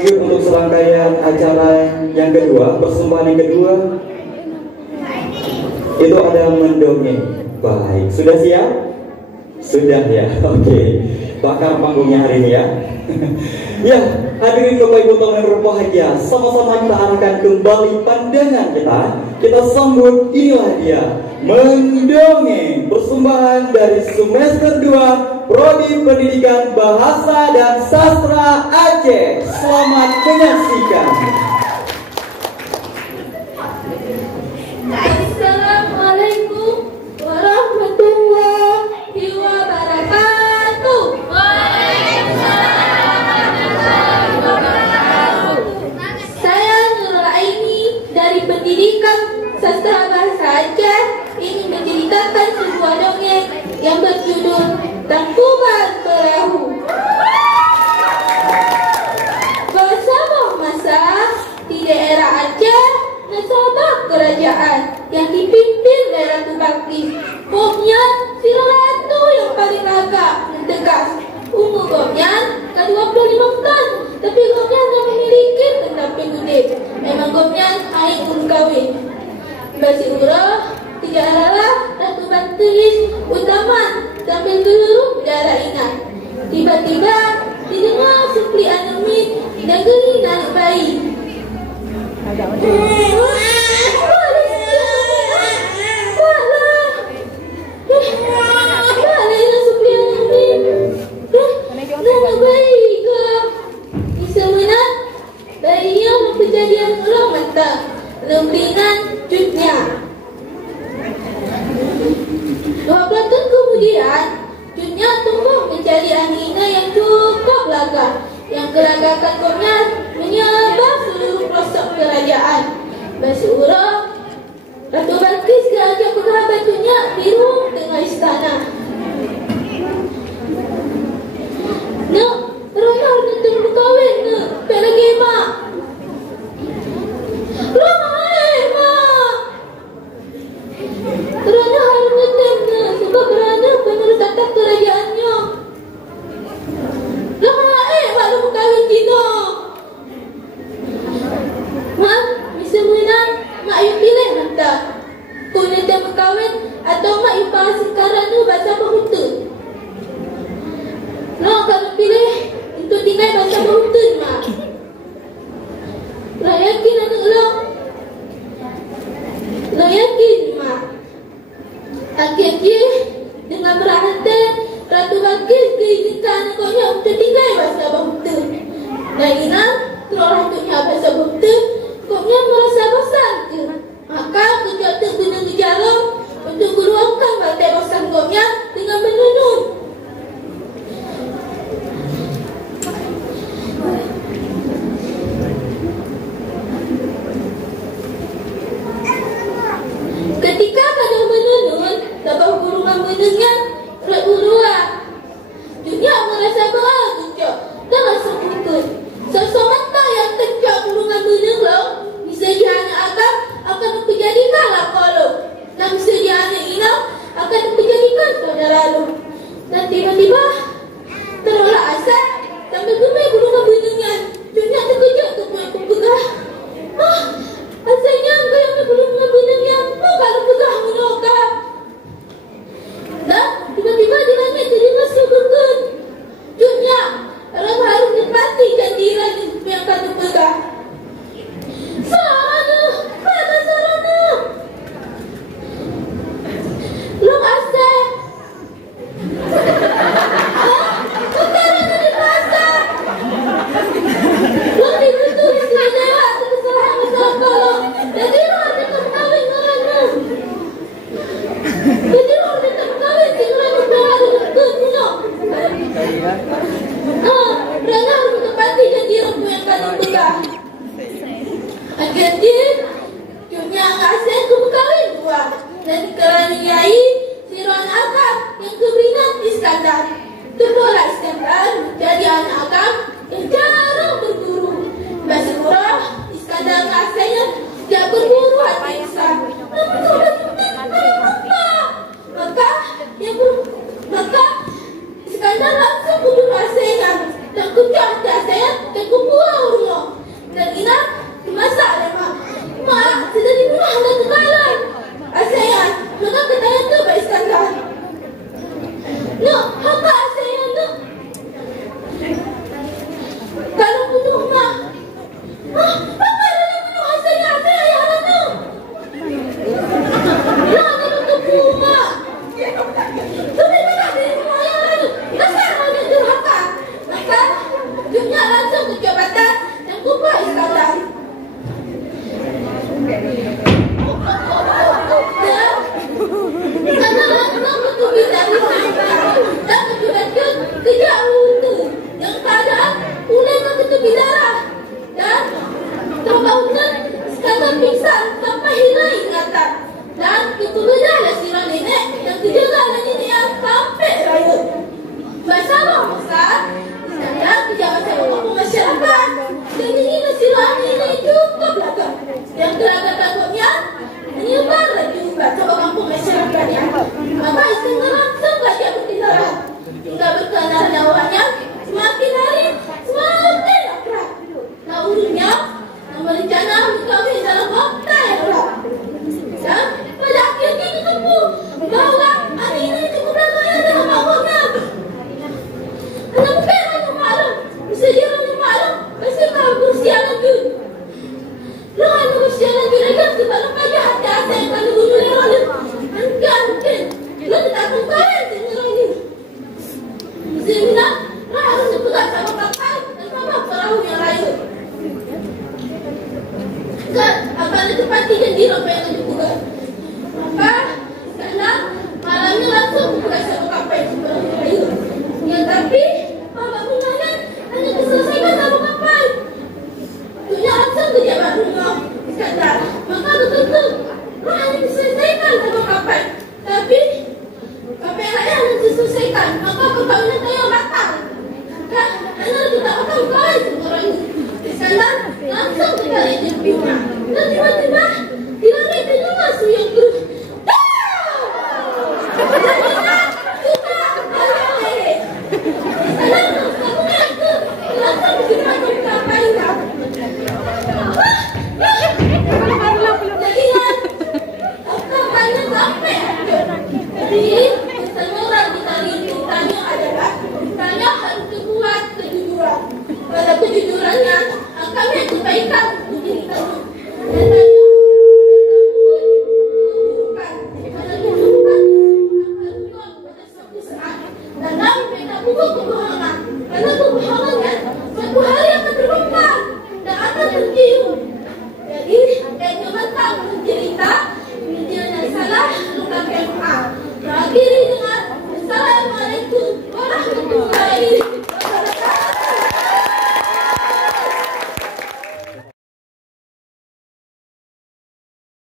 lanjut untuk serangkaian acara yang kedua, persembahan yang kedua itu ada mendongeng. Baik, sudah siap? Sudah ya, oke. Bakar panggungnya hari ini ya. Ya, hadirin Bapak Ibu teman berbahagia, sama-sama kita arahkan kembali pandangan kita. Kita sambut, inilah dia mendongeng, persembahan dari semester 2 Prodi Pendidikan Bahasa dan Sastra Aceh. Selamat menyaksikan. Assalamualaikum warahmatullahi wabarakatuh. Saya Nurul Aini dari Pendidikan Sastra Bahasa Aceh ingin menceritakan sebuah dongeng yang berjudul Tangkuban Perahu. Bersama masa di daerah Aceh, nasabah kerajaan yang dipimpin oleh Ratu Bakti. Gomyan si ratu yang paling gagah dan tegas. Umur Gomyan ke-25 tahun, tapi Gomyan tak memiliki pendamping gede. Memang Gomyan air belum kawin. Basi urah tidak lelah Ratu Bakti utama sambil gelurung darah ingat. Tiba-tiba didengar suplian demi negeri naik bayi. Bayinya kejadian ulang mata lempinan jutnya. 2 tahun kemudian jutnya tumbuh menjadi angina yang cukup gagah, yang gelagakan Gomnya menyebar seluruh pelosok kerajaan. Basyura Ratu Balkis diajak kerabat jutnya di tengah istana. Nak, Rana harus berkahwin nak, tak lagi mak. Mak. Rana harus ngetem nak, sebab Rana penerus tata kerajaannya. Mak lu berkahwin kita. Mak, bisa menang, mak you pilih nanti. Kau nanti berkahwin atau mak you pasal sekarang tu baca berhutu. Nak kalau pilih untuk tinggal baca berhutu mak. Lo yakin anak lo? Lo yakin mak? Akhirnya dengan berhati Ratu Bakis keizinkan anaknya untuk tinggal baca berhutu. Dan Ina kalau ratunya baca berhutu, koknya merasa bosan ke. Maka kejap guna gejala untuk keluarkan batai bosan koknya dengan menunun. Ketika pada menunun, tabah gulungan menengah berat uruan. Dunia merasa bahagia dan rasa pukul. Sesemata yang terjak gulungan meneng lo, bisa dia anak agam akan menjadikan lakolo. Dan bisa dia anak inam akan menjadikan saudara lo. Dan tiba-tiba terolah asal sambil gemai gulungan menengah. Dunia terkejut untuk pegah. Asalnya engkau yang gulungan menengah. Kalau pegah menokap. Dan tiba-tiba di langit terdengar suguhkan. Dunia, orang harus dipati janjiran yang kata pegah. Sarana, kata sarana. Long asal. Utara di pasar. Long ditutup istri dewa kesalahan masalah kolong. Jadi lo ada kawin ngerana. Jadi lo ada kawin si ngerana berada dengan kuno. Rana harus menepati janjiranmu yang kata pegah. Akhirnya, dunia ngasih ku berkawin dua. Dan kerana nyai, si Ruan Agam yang kebinat Iskandar. Kedua Iskandar jadi anak Agam yang jarang berburu. Masih murah, Iskandar ngasihnya tidak berburu hati Islam. Namun sudah maka Iskandar langsung bunuh ngasihnya. Dan kucah ngasihnya dan kubuang rumah. Aminah dimasak oleh mak. Mak sudah dibuang dan terkalah. Asayang, maka katanya tu Pak Iskandar. No, apa asayang tu? Kalau butuh mak. Apa ada bunuh asayang ayah tu? Lah, kalau butuh mak. Tu memang nak dari rumah ayah lalu. Asal ada durhaka. Maka, Jumnya langsung ke jabatan dan kubah Iskandar. Karena langsung bertubi dari rumah dan berlanjut ke jauh itu yang keadaan mulai bertubi darah dan terbangun Iskandar pingsan sampai hilang ingatan dan keturunanlah sirah nenek yang kejagaan nenek yang sampai raya. Bersama masa Iskandar pejabat sebuah masyarakat dan ini sirah nenek cukup belakang yang gerakan takutnya menyebar lagi ubat sama kampung masyarakat yang maka Iskandar langsung saja bertindak hingga berkenalan awalnya semakin hari semakin akrab. Laurnya yang berencana berkahwin dalam waktu yang lama. Dan pada akhirnya ketemu bahawa hari ini cukup ramai dalam awalnya. Anak bukan malam, bersedia malam, bersama berusia lanjut. Lahan berusia lanjut aja sebab lembaga hati asa yang pada bunuh lalu. Angkat mungkin, lo tidak mengkain senyum ini. Sehingga, harus dipegang sama kapal dan sama perahu yang lain. Kan, akan ditepati janji apa yang dipegang. Maka, karena malamnya langsung dipegang sama kapal yang lain. Ya, tapi, bapak punanya hanya diselesaikan sama kapal. Tunya langsung ke jabat rumah Iskandar. Maka betul-betul hanya diselesaikan sama kapal. Tapi kapal yang lain hanya diselesaikan. Maka perkawinan saya batal. Maka anak tidak akan kawin seorang ini. Iskandar langsung kembali di rumah. Dan tiba-tiba dilari di rumah suyang terus. Pada kejujurannya, kami kebaikan untuk diri kami.